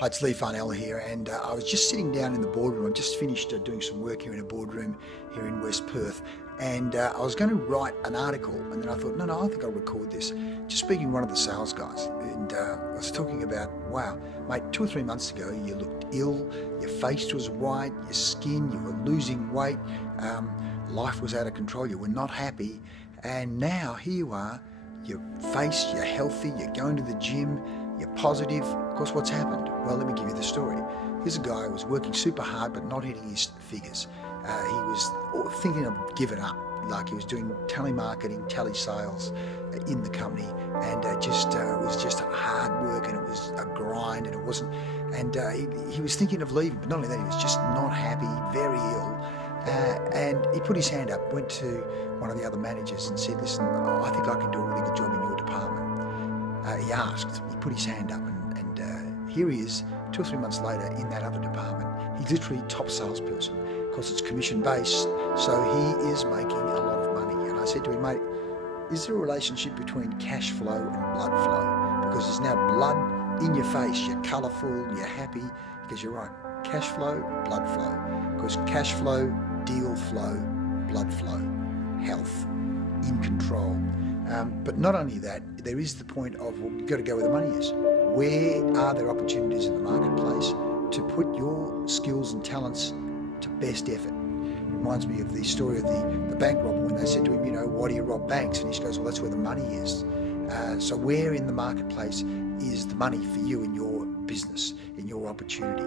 Hi, it's Lee Farnell here, and I was just sitting down in the boardroom. I've just finished doing some work here in a boardroom here in West Perth, and I was going to write an article, and then I thought, no, I think I'll record this. Just speaking to one of the sales guys, and I was talking about, wow, mate, 2 or 3 months ago, you looked ill, your face was white, your skin, you were losing weight, life was out of control, you were not happy, and now here you are, you're faced, you're healthy, you're going to the gym, you're positive. Of course, what's happened? Well, let me give you the story. Here's a guy who was working super hard but not hitting his figures. He was thinking of giving up, like he was doing telemarketing, telesales in the company, and it was just hard work, and it was a grind, and it wasn't. And he was thinking of leaving, but not only that, he was just not happy, very ill. And he put his hand up, went to one of the other managers and said, listen, I think I can do a really good job in your department. He asked, he put his hand up, and here he is 2 or 3 months later in that other department. He's literally top salesperson. Of course, it's commission based, so he is making a lot of money. And I said to him, mate, is there a relationship between cash flow and blood flow? Because there's now blood in your face, you're colourful, you're happy, because you're right. Cash flow, blood flow. Because cash flow, deal flow, blood flow, health, in control. But not only that, there is the point of, well, you've got to go where the money is. Where are there opportunities in the marketplace to put your skills and talents to best effort? It reminds me of the story of the bank robber when they said to him, you know, why do you rob banks? And he goes, well, that's where the money is. So where in the marketplace is the money for you in your business, in your opportunity?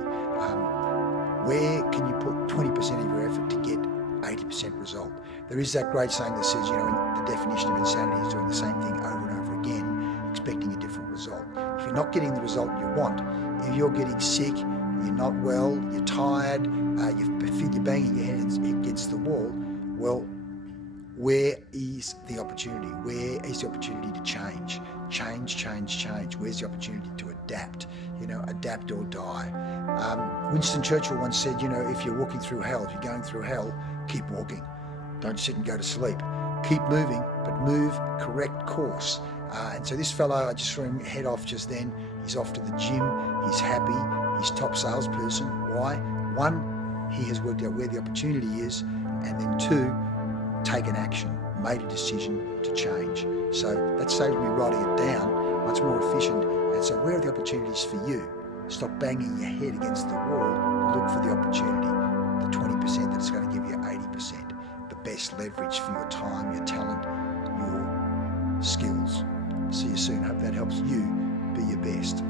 Where can you put 20% of your effort to get 80% result? There is that great saying that says, you know, the definition of insanity is doing the same thing over and over again, expecting a different result. If you're not getting the result you want, if you're getting sick, you're not well, you're tired, you're banging your head against the wall, well, where is the opportunity? Where is the opportunity to change? Change. Where's the opportunity to adapt? You know, adapt or die. Winston Churchill once said, you know, if you're walking through hell, if you're going through hell, keep walking. Don't sit and go to sleep. Keep moving, but move correct course. And so this fellow, I just saw him head off just then. He's off to the gym. He's happy. He's top salesperson. Why? 1, he has worked out where the opportunity is, and then 2, taken action, made a decision to change. So that saves me writing it down, much more efficient. And so where are the opportunities for you? Stop banging your head against the wall. Look for the opportunity, the 20% that's going to give you 80%, the best leverage for your time, your talent, your skills. See you soon. Hope that helps you be your best.